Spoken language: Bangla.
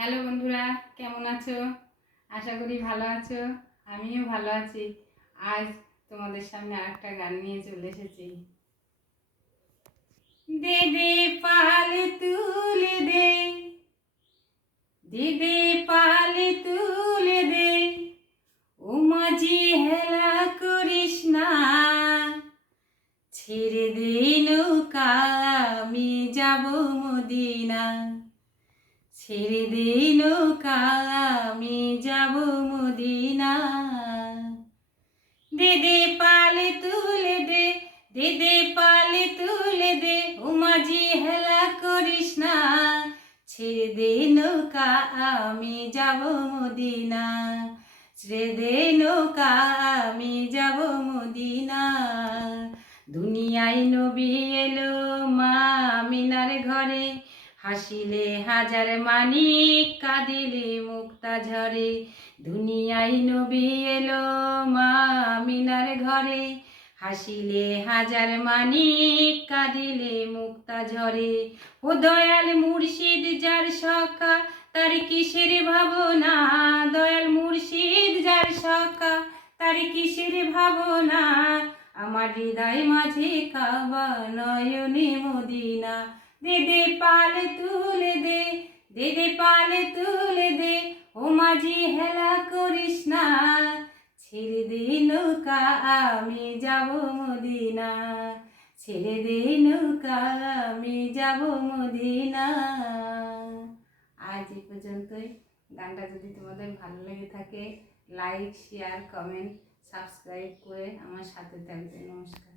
হ্যালো বন্ধুরা, কেমন আছো? আশা করি ভালো আছো। আমিও ভালো আছি। আজ তোমাদের সামনে আরেকটা গান নিয়ে চলে এসেছি। দে দে পাল তুলে দে, দে দে পাল তুলে দে, ও মাঝি হেলা করিস না, ছেড়ে দে নৌকা আমি যাব মদিনা, ছেড়ে দে নৌকা আমি যাব মদিনা। দে দে পালে তুলে দে, দে দে পালে তুলে দে, ও মাঝি হেলা করিস না, ছেড়ে দে নৌকা আমি যাব মদিনা, ছেড়ে দে নৌকা আমি যাব মদিনা। দুনিয়ায় নবী এলো মা আমিনার ঘরে, হাসিলে হাজার মানিক কাঁদিলে মুক্তা ঝরে। দুনিয়ায় নবী এলো মা আমিনার ঘরে, হাসিলে হাজার মানিক কাঁদিলে মুক্তা ঝরে। ও দয়াল মুর্শিদ যার সখা তার কিসের ভাবনা, দয়াল মুর্শিদ যার সখা তার কিসের ভাবনা, আমার হৃদয় মাঝে কাবা নয়নে মদিনা। দে দে পাল তুলে দে, দে দে পাল তুলে দে, ও মাঝি হেলা করিস না, ছেড়ে দে নৌকা আমি যাব মদিনা, ছেড়ে দে নৌকা আমি যাব মদিনা। আজ এই পর্যন্তই। গানটা যদি তোমাদের ভালো লেগে থাকে লাইক, শেয়ার, কমেন্ট, সাবস্ক্রাইব করে আমার সাথে থাকবে। নমস্কার।